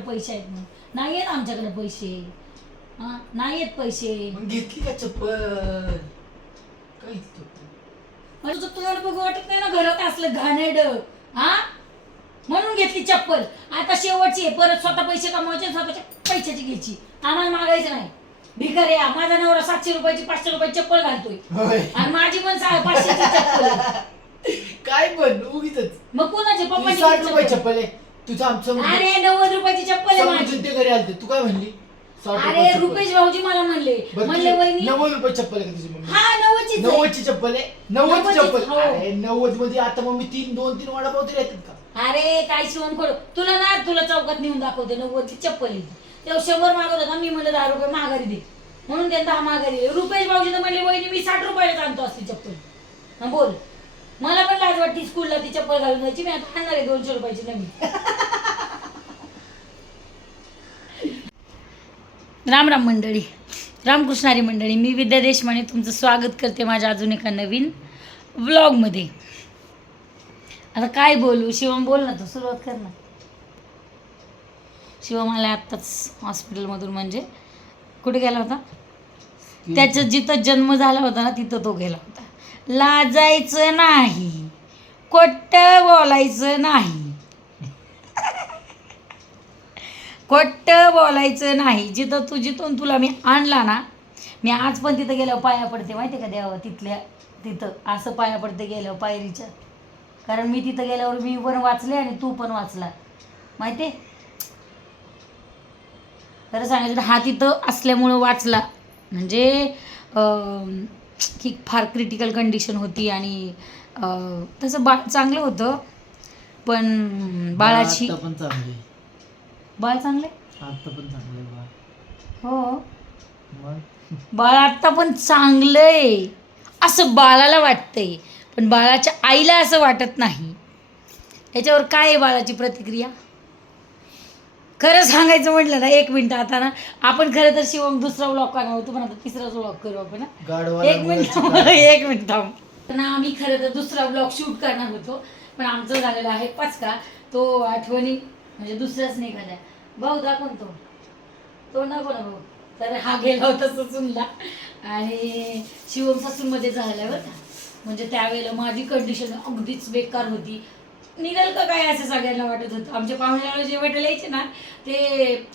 पैसे आहेत म्हणून. नाही आहेत आमच्याकडे पैसे. हा नाही आहेत पैसे. मग घेतली का चप्पल? काय म्हणजे तुझं तुम्हाला बघू वाटत नाही ना घरात असलं घाणेड हा? म्हणून घेतली चप्पल. आता शेवटची आहे. परत स्वतः पैसे कमवायचे स्वतःच्या पैशाची घ्यायची. आम्हाला मागायचं नाही. भिकारी आहे. माझा नवरा सातशे रुपयाची पाचशे रुपयाची चप्पल घालतोय. होय. आणि माझी पण सा- पाचशेची चप्पल आहे. काय पण उगीच मग कोणाचे? तुझी पप्पाची साठ रुपये चप्पल? चप्पल आहे. तुझं आमचं अरे नव्वद रुपयाची चप्पल आहे माझी. ते घरी आलते. तू काय म्हणली? साठ अरे. रुपेश भाऊजी मला म्हणले. बरं, म्हणले तुझी वहिनी नव्वद रुपये चप्पल आहे का तुझी मम्मी? हा नव्वदचीच आहे. नव्वदची चप्पल आहे? नव्वदची नव्वदची, चप्पल. हो. अरे नव्वदमध्ये आता मम्मी तीन दोन तीन वडापाव तरी येतात का? अरे काय शिवण खोड. तुला ना तुला चौकात नेऊन दाखवते नव्वदची चप्पल आहे तेव्हा शंभर मागत होता मी म्हणलं दहा रुपये माघारी दे. म्हणून त्यांना दहा माघारी दिले. रुपेश भाऊजी तर म्हणले वहिनी मी साठ रुपयाला आणतो असली चप्पल. हा बोल. मला पण लाज वाटते स्कूलला ती चप्पल घालून जायची मी आता आणणार आहे दोनशे रुपयाची नवीन राम राम मंडळी. रामकृष्णारी मंडळी मी विद्या देशमाने तुमचं स्वागत करते माझ्या अजून एका नवीन व्लॉगमध्ये आता काय बोलू? शिवम बोल ना तू सुरुवात कर ना. शिवम आला आत्ताच हॉस्पिटलमधून म्हणजे. कुठे गेला होता? त्याचा जिथं जन्म झाला होता ना तिथं तो गेला होता. लाजायचं नाही. कोट्ट बोलायचं नाही. कोट्ट बोलायचं नाही. जिथं तू जिथून तुला मी आणला ना मी आज पण तिथं गेल्यावर पाया पडते माहिती का देवा? तिथल्या तिथं असं पाया पडते गेल्यावर पायरीच्या. कारण मी तिथं गेल्यावर मी पण वाचले आणि तू पण वाचला. माहिती खरं सांगायचं तर हा तिथं असल्यामुळं वाचला. म्हणजे की फार क्रिटिकल कंडिशन होती आणि तसं बाळ चांगलं होतं. पण बाळाची पण चांगले बाळ चांगले आता पण चांगले हो. बाळ आत्ता पण चांगलंय. असं बाळाला वाटतंय. पण बाळाच्या आईला असं वाटत नाही. याच्यावर काय आहे बाळाची प्रतिक्रिया? खरं सांगायचं म्हटलं ना एक मिनिट आता ना आपण खरं तर शिवम दुसरा ब्लॉग करणार होतो पण आता तिसराच ब्लॉग करू आपण एक मिनिट मुलाची एक मिनिट थांब. ना आम्ही खरं तर दुसरा ब्लॉग शूट करणार होतो पण आमचं झालेला आहे पाचका. तो आठवणी म्हणजे दुसराच निघाला भाऊ दाखव तो. तो नको ना भाऊ तर हा गेला होता ससूनला. आणि शिवम ससूनमध्ये झाला बरं का. म्हणजे त्यावेळेला माझी कंडिशन अगदीच बेकार होती. निघाल का काय असं सगळ्यांना वाटत होतं. आमच्या पाहुण्याला जे भेटायला यायचे ना ते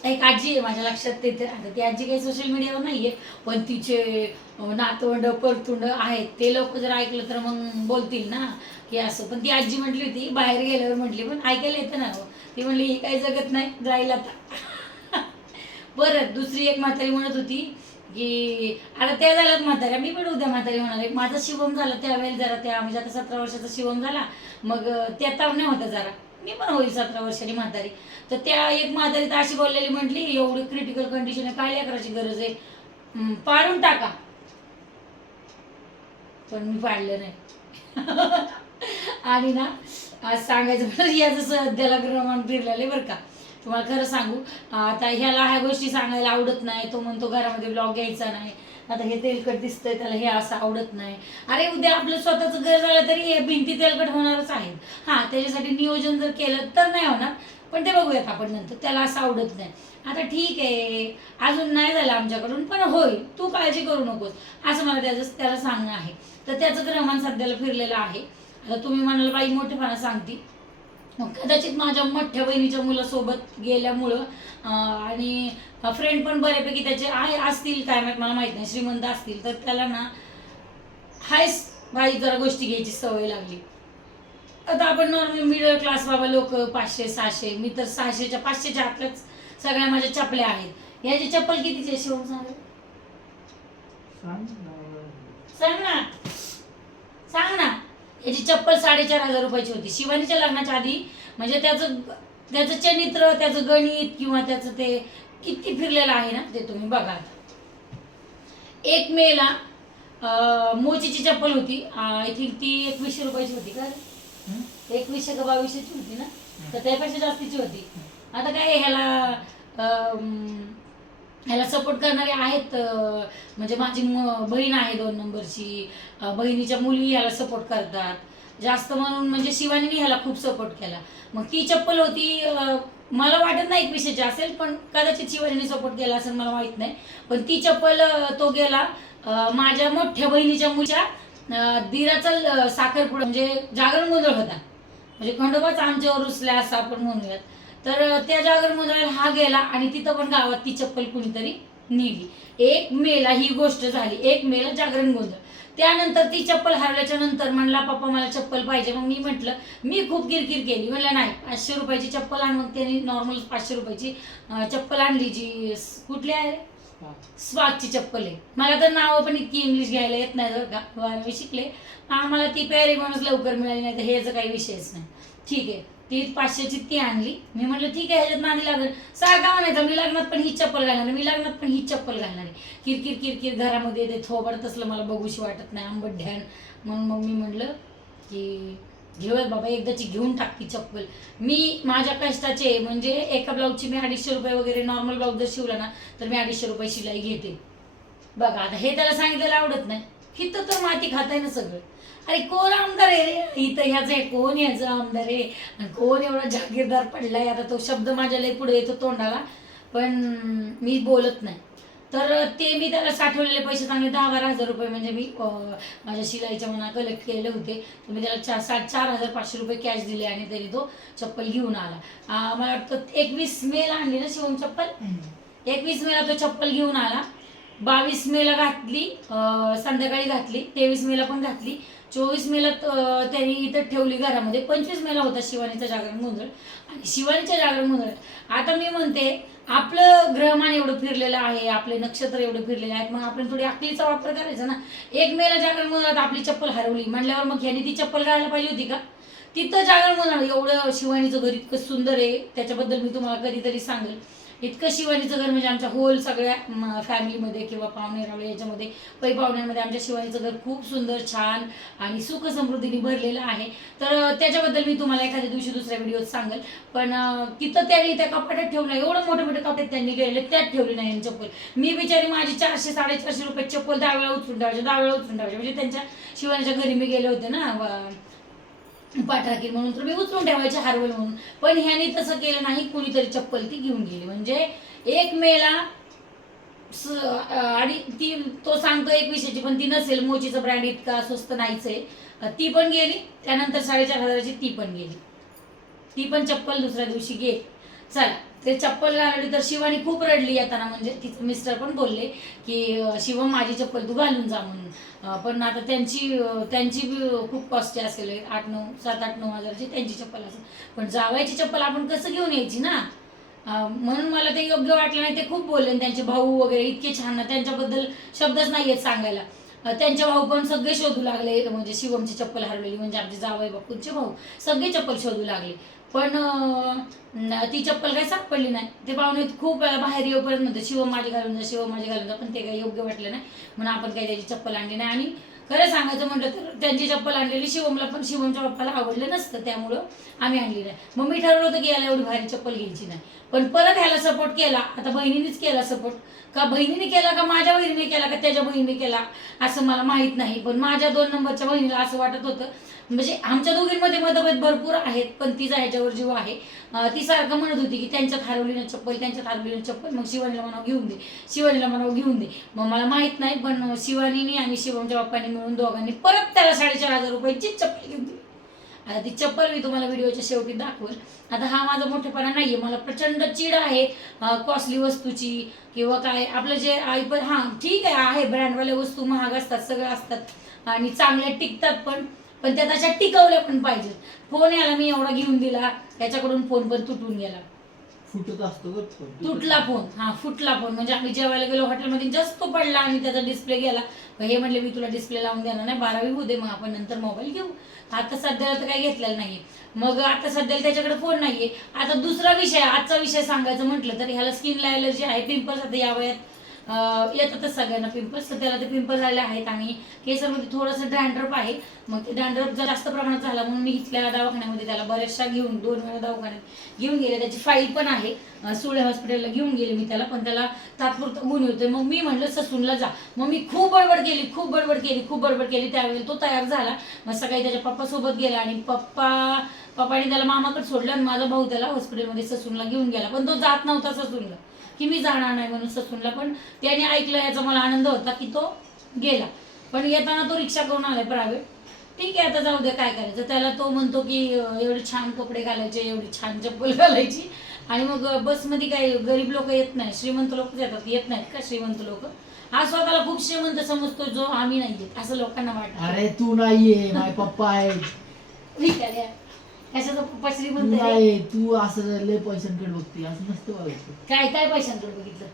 एक आजी आहे माझ्या लक्षात ते आता ती आजी काही सोशल मीडियावर नाही आहे पण तिचे नातवंड परतुंड आहेत. ते लोक जर ऐकलं तर मग बोलतील ना की असं. पण ती आजी म्हटली होती बाहेर गेल्यावर म्हटली. पण ऐकायला येतं ना ती म्हणली ही काही जगत नाही जाईल आता. बरं दुसरी एक म्हातारी म्हणत होती की आता त्या झाल्यात म्हाताऱ्या मी पण उद्या म्हातारी होणार एक माझा शिवम झाला त्यावेळेस जरा त्या म्हणजे आता सतरा वर्षाचा शिवम झाला मग त्या तावण्या होत्या जरा. मी पण होईल सतरा वर्षांनी म्हातारी. तर त्या एक म्हातारी तर अशी बोललेली म्हटली एवढी क्रिटिकल कंडिशन आहे काय लेकराची गरज आहे? पाडून टाका. पण मी पाडलं नाही. आणि ना आज सांगायचं याचं सध्याला प्रमाण फिरलेलं बरं का. तुम्हाला खरं सांगू आता ह्याला ह्या गोष्टी सांगायला आवडत नाही. तो म्हणतो घरामध्ये ब्लॉग घ्यायचा नाही. आता हे तेलकट दिसतंय त्याला हे असं आवडत नाही. अरे उद्या आपलं स्वतःचं घर झालं तरी हे भिंती तेलकट होणारच आहेत. हां त्याच्यासाठी नियोजन जर केलं तर नाही होणार पण ते बघूयात आपण नंतर. त्याला असं आवडत नाही. आता ठीक आहे अजून नाही झालं आमच्याकडून पण होईल. तू काळजी करू नकोस. असं मला त्याचं त्याला सांगणं आहे. तर त्याचं क्रमांक सध्याला फिरलेलं आहे. आता तुम्ही म्हणाल बाई मोठेपणा सांगती. कदाचित माझ्या मोठ्या बहिणीच्या मुलासोबत गेल्यामुळं आणि फ्रेंड पण बऱ्यापैकी त्याचे आहे असतील काय माहीत मला माहीत नाही श्रीमंत असतील तर त्याला ना हायस भाई जरा गोष्टी घ्यायची सवय लागली. आता आपण नॉर्मल मिडल क्लास बाबा लोक पाचशे सहाशे मी तर सहाशेच्या पाचशेच्या आतल्याच सगळ्या माझ्या चपल्या आहेत. याची चप्पल कितीची शिवम सांग. सांग ना. सांग ना. याची चप्पल साडेचार हजार रुपयाची होती. शिवानीच्या लग्नाच्या आधी म्हणजे त्याचं त्याचं चरित्र त्याचं गणित किंवा त्याचं ते किती फिरलेलं आहे ना ते तुम्ही बघा. एक मेला अं, मोचीची चप्पल होती. आय थिंक ती एकवीसशे रुपयाची होती का? एकवीसशे का बावीसशेची होती ना? तर त्यापेक्षा जास्तीची होती. आता काय ह्याला अं, ह्याला सपोर्ट करणारे आहेत म्हणजे माझी बहीण आहे दोन नंबरची. बहिणीच्या मुली ह्याला सपोर्ट करतात. जास्त म्हणून म्हणजे शिवानीने ह्याला खूप सपोर्ट केला. मग ती चप्पल होती मला वाटत नाही एक विषयाची असेल पण कदाचित शिवाजीने सपोर्ट केला असेल मला माहीत नाही. पण ती चप्पल तो गेला. माझ्या मोठ्या बहिणीच्या मुलीच्या दिराचा साखरपुडा म्हणजे जागरण गोंधळ होता. म्हणजे खंडोबाच आमच्यावर रुसल्या असं आपण म्हणूयात. तर त्या जागरण मुद्राला हा गेला आणि तिथं पण गावात ती चप्पल कुणीतरी नेली. एक मेला ही गोष्ट झाली. एक मेला जागरण गोंधळ. त्यानंतर ती चप्पल हरवल्याच्या नंतर म्हणला पप्पा मला चप्पल पाहिजे. मग मी म्हटलं मी खूप किरकिर केली. म्हणलं नाही पाचशे रुपयाची चप्पल आण. मग त्यांनी नॉर्मल पाचशे रुपयाची चप्पल आणली जी कुठली आहे? स्वागची चप्पल आहे. मला तर नावं पण इतकी इंग्लिश घ्यायला येत नाही बरं का. बारावी शिकले. आम्हाला ती पॅरेगॉनच लवकर मिळाली नाही तर ह्याचा काही विषयच नाही. ठीक आहे. ती पाचशेची ती आणली. मी म्हटलं ठीक आहे ह्याच्यात नादी लागेल. सारखा म्हणायचं मी लग्नात पण ही चप्पल घालणार मी लग्नात पण ही चप्पल घालणार आहे. किरकिर किरकिर घरामध्ये ते थोबड तसलं मला बघूशी वाटत नाही आंबट ध्यान म्हणून मग मी म्हटलं की घेऊयात बाबा एकदाची घेऊन टाक ती चप्पल. मी माझ्या कष्टाचे म्हणजे एका ब्लाऊजची मी अडीचशे रुपये वगैरे नॉर्मल ब्लाऊज जर शिवला ना तर मी अडीचशे रुपये शिलाई घेते. बघा आता हे त्याला सांगितलेलं आवडत नाही. हिथं तर माती खाताय ना सगळं. अरे कोण आमदार आहे? रे इथं ह्याचं आहे कोण ह्याचं आमदार आहे? आणि कोण एवढा जागीरदार पडलाय? आता तो शब्द माझ्या लई पुढे येतो तोंडाला पण मी बोलत नाही. तर ते मी त्याला साठवलेले पैसे चांगले दहा बारा हजार रुपये म्हणजे मी माझ्या शिलाईच्या मना कलेक्ट केले होते. तर मी त्याला चार साठ चार हजार पाचशे रुपये कॅश दिले आणि तरी तो चप्पल घेऊन आला. मला वाटतं एकवीस मेला आणली ना शिवम चप्पल? एकवीस मेला तो चप्पल घेऊन आला. बावीस मेला घातली संध्याकाळी घातली तेवीस मेला पण घातली. चोवीस मेला त- त्यांनी इथं ठेवली घरामध्ये. पंचवीस मेला होता शिवानीचा जागरण गोंधळ. आणि शिवानीच्या जागरण गोंधळ आता मी म्हणते आपलं ग्रहमान एवढं फिरलेलं आहे आपले नक्षत्र एवढे फिरलेले आहेत मग आपण थोडी अकलीचा वापर करायचा ना. एक मेला जागरण गोंधळात आपली चप्पल हरवली. म्हणल्यावर मग ह्यानी ती चप्पल घालायला पाहिजे होती का? तिथं जागरण गोंधळ. एवढं शिवानीचं घर इतकं सुंदर आहे. त्याच्याबद्दल मी तुम्हाला कधीतरी सांगेल. इतकं शिवानीचं घर म्हणजे आमच्या होल सगळ्या फॅमिलीमध्ये किंवा पाहुणे रावळे याच्यामध्ये पै पाहुण्यांमध्ये आमच्या शिवानीचं घर खूप सुंदर छान आणि सुख समृद्धीने भरलेलं आहे. तर त्याच्याबद्दल मी तुम्हाला एखाद्या दिवशी दुसऱ्या व्हिडिओत सांगेल. पण किती तिथं त्यांनी त्या कपाट्यात ठेवलं एवढं मोठे मोठे कपाट त्यांनी गेलेले त्यात ठेवली नाही चप्पल. मी बिचारी माझी चारशे साडेचारशे रुपये चप्पल दहा वेळा उचलून ठेवायचे दहा वेळा उचलून ठेवायचे. म्हणजे त्यांच्या शिवानीच्या घरी मी गेले होते ना पाठराखील म्हणून तर मी उचलून ठेवायचे हरवल म्हणून. पण ह्याने तसं केलं नाही कुणीतरी चप्पल ती घेऊन गेली. म्हणजे एक मेला स- आणि ती तो सांगतो एक विषयाची पण ती नसेल. मोचीचं ब्रँड इतका स्वस्त नाहीच आहे. ती पण गेली त्यानंतर साडेचार हजाराची ती पण गेली. ती पण चप्पल दुसऱ्या दिवशी घे. चला. ते चप्पल घालवली तर शिवानी खूप रडली येताना. म्हणजे तिचे मिस्टर पण बोलले की शिवम माझी चप्पल तू घालून जा म्हणून. पण आता त्यांची त्यांची खूप कॉस्टची असेल. आठ नऊ सात आठ नऊ हजारची त्यांची चप्पल असेल. पण जावायची चप्पल आपण कसं घेऊन यायची ना? म्हणून मला ते योग्य वाटलं नाही. ते खूप बोलले आणि त्यांचे भाऊ वगैरे इतके छान ना त्यांच्याबद्दल शब्दच नाही आहेत सांगायला. त्यांचे भाऊ पण सगळे शोधू लागले. म्हणजे शिवमची चप्पल हरवलेली. म्हणजे आमचे जावई बापूंचे भाऊ सगळे चप्पल शोधू लागले. पण ती चप्पल काही सापडली नाही. ते पाहुणे खूप वेळा बाहेर येऊपर्यंत म्हणतो शिवम माझी घालून जा शिवम माझी घालून जा. पण ते काही योग्य वाटलं नाही. म्हणून आपण काही त्याची चप्पल आणली नाही. आणि खरं सांगायचं म्हटलं तर त्यांची चप्पल आणलेली शिवमला पण शिवमच्या बाप्पाला आवडलं नसतं. त्यामुळं आम्ही आणली नाही. मग मी ठरवलं होतं की याला एवढी भारी चप्पल घ्यायची नाही. पण परत ह्याला सपोर्ट केला. आता बहिणीनेच केला सपोर्ट का बहिणीने केला का माझ्या बहिणीने केला का त्याच्या बहिणीने केला असं मला माहीत नाही. पण माझ्या दोन नंबरच्या बहिणीला असं वाटत होतं म्हणजे आमच्या दोघींमध्ये मतभेद भरपूर आहेत पण तिचा ह्याच्यावर जीव आहे. ती सारखं म्हणत होती की त्यांच्यात हरवली ना चप्पल त्यांच्यात हरवली ना चप्पल मग शिवानीला म्हणावं घेऊन दे. शिवानीला म्हणावं घेऊन दे. मग मला माहीत नाही पण शिवानीने आणि शिवमच्या बाप्पाने मिळून दोघांनी परत त्याला साडेचार हजार रुपयाची चप्पल घेऊन दिली. आता ती चप्पल मी तुम्हाला व्हिडिओच्या शेवटी दाखवेल. आता हा माझा मोठेपणा नाहीये. मला प्रचंड चीड आहे कॉस्टली वस्तूची किंवा काय. आपलं जे आई पण हां ठीक आहे आहे. ब्रँडवाल्या वस्तू महाग असतात सगळं असतात. आणि चांगल्या टिकतात पण. पण त्या तशा टिकवल्या पण पाहिजेत. फोन याला मी एवढा घेऊन दिला त्याच्याकडून फोन पण तुटून गेला. फुटत असतो ग फोन. तुटला फोन हा फुटला फोन. म्हणजे आम्ही जेवायला गेलो हॉटेलमध्ये जस्ट तो पडला आणि त्याचा डिस्प्ले गेला. मग हे म्हणले मी तुला डिस्प्ले लावून देणार नाही बारावी होऊ दे मग आपण नंतर मोबाईल घेऊ. आता सध्याला तर काही घेतलेलं नाहीये. मग आता सध्याला त्याच्याकडे फोन नाहीये. आता दुसरा विषय आजचा विषय सांगायचं म्हटलं तर ह्याला स्किनला एलर्जी आहे पिंपल्स आता या वयात येतातच सगळ्यांना पिंपल्स तर त्याला ते पिंपल्स आले आहेत आणि केसामध्ये थोडंसं डॅन्ड्रप आहे. मग ते डॅन्ड्रप जर जास्त प्रमाणात झाला म्हणून मी इथल्या दवाखान्यामध्ये त्याला बऱ्याचशा घेऊन दोन वेळा दवाखान्यात घेऊन गेले. त्याची फाईल पण आहे. सुळे हॉस्पिटलला घेऊन गेले मी त्याला. पण त्याला तात्पुरतं गुण होते. मग मी म्हणलं ससूनला जा. मग मी खूप बडबड केली खूप बडबड केली खूप बडबड केली. त्यावेळी तो तयार झाला. मग सकाळी त्याच्या पप्पासोबत गेला आणि पप्पा पप्पाने त्याला मामाकडे सोडलं आणि माझा भाऊ त्याला हॉस्पिटलमध्ये ससूनला घेऊन गेला. पण तो जात नव्हता ससूनला. की मी जाणार नाही म्हणून ससूनला पण त्याने ऐकलं याचा मला आनंद होता की तो गेला. पण येताना तो रिक्षा करून आलाय प्रायव्हेट ठीक आहे आता जाऊ दे काय करायचं? त्याला तो म्हणतो की एवढे छान कपडे घालायचे एवढी छान चप्पल घालायची. आणि मग बसमध्ये काही गरीब लोक येत नाही श्रीमंत लोक येतात येत नाहीत का श्रीमंत लोक? हा स्वतःला खूप श्रीमंत समजतो जो आम्ही नाही असं लोकांना वाटतं. अरे तू नाहीये पप्पा आहे. कशाचा पप्पा तू श्रीमंत आहे नाही तू असं लय पैशांकडे बघते असं नसतं बघायचं. काय काय पैशांकडे बघितलं?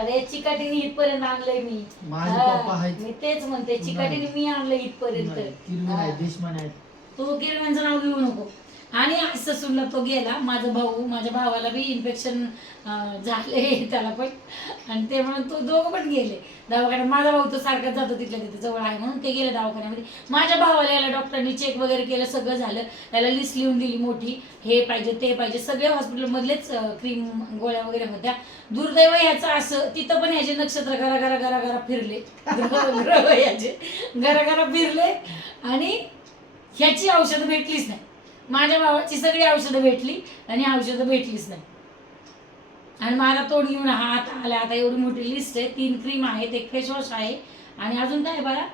अरे चिकाटीने इथपर्यंत आणलंय मी. माझे हा, पप्पा आहेत. मी तेच म्हणते चिकाटीने मी आणलंय इथपर्यंत. नाही, किरमिन हा. आहे देशमान आहेत. तो किरण्यांचं नाव घेऊ नको. आणि ससूरला तो गेला. माझा भाऊ माझ्या भावाला बी इन्फेक्शन झाले त्याला पण. आणि ते म्हणून तो दोघं पण गेले. दवाखान्यात माझा भाऊ तो सारखाच जातो तिथल्या तिथे जवळ आहे म्हणून ते गेले दवाखान्यामध्ये. माझ्या भावाला याला डॉक्टरांनी चेक वगैरे केलं सगळं झालं. त्याला लिस्ट लिहून दिली मोठी. हे पाहिजे ते पाहिजे. सगळे हॉस्पिटलमधलेच क्रीम गोळ्या वगैरे होत्या. दुर्दैव ह्याचं असं तिथं पण ह्याचे नक्षत्र घरा घरा घरा घरा फिरले. ग्रह याचे घरा घरा फिरले. आणि ह्याची औषधं भेटलीच नाही. माझ्या भावाची सगळी औषधं भेटली आणि औषधं भेटलीच नाही. आणि मला तोड घेऊन हा आता आला आता एवढी मोठी लिस्ट आहे तीन क्रीम आहेत एक फेसवॉश आहे आणि अजून काय बघा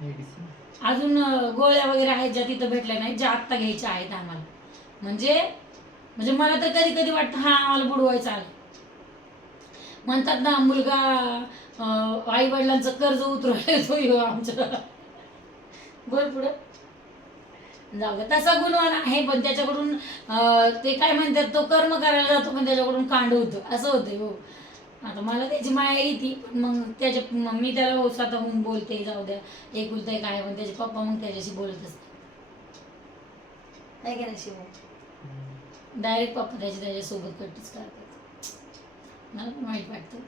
मेडिसिन अजून गोळ्या वगैरे आहेत ज्या तिथं भेटल्या नाही ज्या आत्ता घ्यायच्या आहेत आम्हाला. म्हणजे म्हणजे मला तर कधी कधी वाटतं हा आम्हाला बुडवायचं आलं म्हणतात ना मुलगा आई वडिलांचं कर्ज उतरवलं तो आमचं. बोल पुढं. जाऊ तसा गुणवान आहे पण त्याच्याकडून ते काय म्हणतात तो कर्म करायला जातो पण त्याच्याकडून कांड होतं. असं होतं हो. आता मला त्याची माया येते पण मग त्याच्या मग मी त्याला हो स्वतःहून बोलते जाऊ द्या. एक आहे पण त्याचे पप्पा मग त्याच्याशी बोलत असते काय करायची डायरेक्ट पप्पा त्याच्या त्याच्यासोबत कट्टीच करतात. मला पण वाईट वाटतं.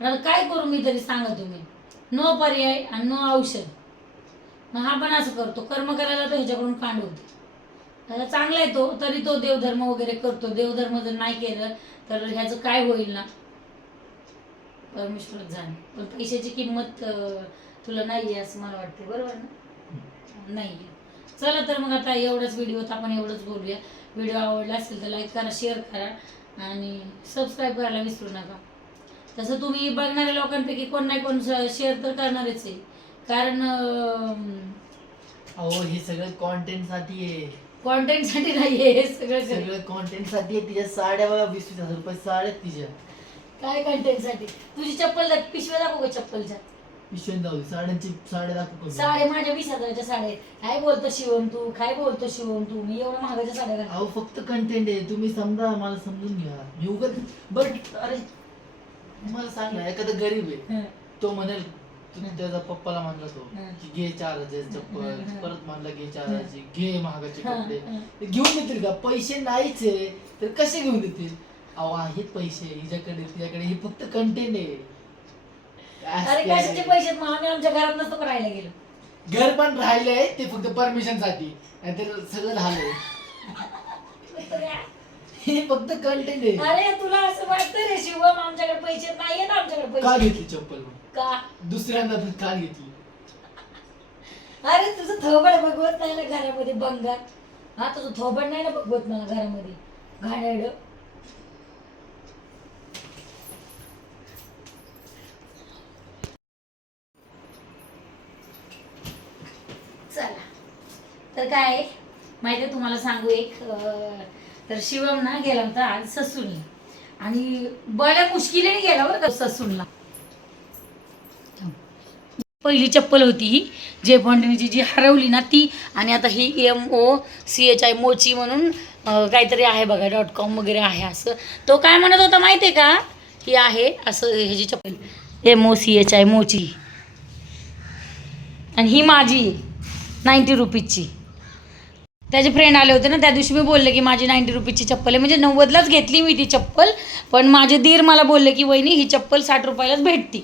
आता काय करू मी तरी सांगा तुम्ही. नो पर्याय आणि नो औषध. मग हा पण असं करतो. कर्म करायला तर ह्याच्याकडून कांड होते आता चांगला आहे तो तरी तो देवधर्म वगैरे करतो. देवधर्म जर नाही केलं तर ह्याचं काय होईल ना? परमेश्वरच जाणे. पण पैशाची किंमत तुला नाही आहे असं मला वाटते बरोबर ना? नाही. चला तर मग आता एवढंच व्हिडिओत आपण एवढंच बोलूया. व्हिडिओ आवडला असेल तर लाईक करा शेअर करा आणि सबस्क्राईब करायला विसरू नका. तसं तुम्ही बघणाऱ्या लोकांपैकी कोण नाही कोण शेअर तर करणारच आहे. कारण अहो हे सगळं कॉन्टेंटसाठी आहे कॉन्टेंटसाठी नाही आहे हे सगळं सगळं कॉन्टेंटसाठी आहे तिच्या साड्या बघा वीस वीस हजार रुपये साड्या आहेत तिच्या काय कंटेंटसाठी तुझी चप्पल दाख- पिशव्या दाखव का चप्पलच्या पिशवून जाऊ दे. साड्यांची साड्या दाखव कमी. साडे माझ्या वीस हजाराच्या साड्या आहेत. काय बोलतो शिवम तू काय बोलतो शिवम तू मी एवढ्या महागाच्या साड्या घालतो. अहो फक्त कंटेंट आहे तुम्ही समजा मला समजून घ्या मी उगत बर अरे मला सांग ना एखादा गरीब आहे हं. तो म्हणेल तुम्ही त्याचा पप्पाला म्हणला तो. की घे चार हजार चप्पल. परत म्हणला घे चार हजारची घे महागाचे कपडे. घेऊन देतील का? पैसे नाहीच आहे. तर कसे घेऊन देतील? अहो आहेत पैसे हिच्याकडे तिच्याकडे. हे फक्त कंटेंट आहे. अरे कशाचे पैसे? आहेत? मग आम्ही आमच्या घरात नसतो का राहायला गेलो? घर पण राहिलंय ते फक्त परमिशनसाठी. नाहीतर सगळं झालंय. हे फक्त कंटेंट आहे. अरे तुला असं वाटतं रे शिवम आमच्याकडे पैसे नाहीयेत आमच्याकडे का पैसे घेतली चप्पल? मग का? दुसऱ्यांदा पण का घेतली? अरे तुझं थोबड बघवत नाही ना घरामध्ये बंगार? हा तुझं थोबड नाही ना बघवत मला घरामध्ये? घाणेरडं. चला. तर काय आहे, माहिती आहे तुम्हाला सांगू एक अं, तर शिवम ना गेला होता आज ससूनला. आणि बड्या मुश्किलीने गेला बरं का ससूनला. पहिली चप्पल होती ही जे फॉन्टिनीची जी हरवली ना ती आणि आता ही M O C H I Mochi म्हणून काहीतरी आहे बघा डॉट कॉम वगैरे आहे असं. तो काय म्हणत होता माहिती आहे का? ही आहे असं ह्याची चप्पल. M O C H I Mochi. आणि ही माझी नाईन्टी रुपीजची. त्याचे फ्रेंड आले होते ना त्या दिवशी मी बोलले की माझी नाईन्टी रुपीजची चप्पल आहे. म्हणजे नव्वदलाच घेतली मी ती चप्पल पण माझे दीर मला बोलले की वहिनी ही चप्पल साठ रुपयालाच भेटती.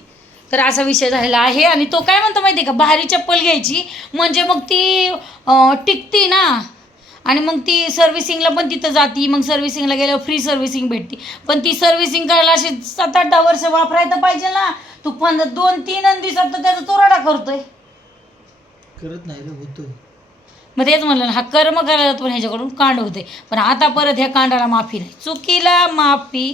तर असा विषय झालेला आहे. आणि तो काय म्हणतो माहिती आहे का? भारी चप्पल घ्यायची. म्हणजे मग ती टिकती ना. आणि मग ती सर्व्हिसिंगला पण तिथं जाती. मग सर्व्हिसिंगला गेल्यावर फ्री सर्व्हिसिंग भेटते. पण ती सर्व्हिसिंग करायला अशी सात आठ दहा वर्ष वापरायला पाहिजे ना. तू पण दोन तीन दिवसात तर त्याचा तोराडा करतोय. करत नाही रे होतो मग तेच म्हणलं ना, हा कर्म करायला पण ह्याच्याकडून कांड होते. पण आता परत ह्या कांडाला माफी नाही. चुकीला माफी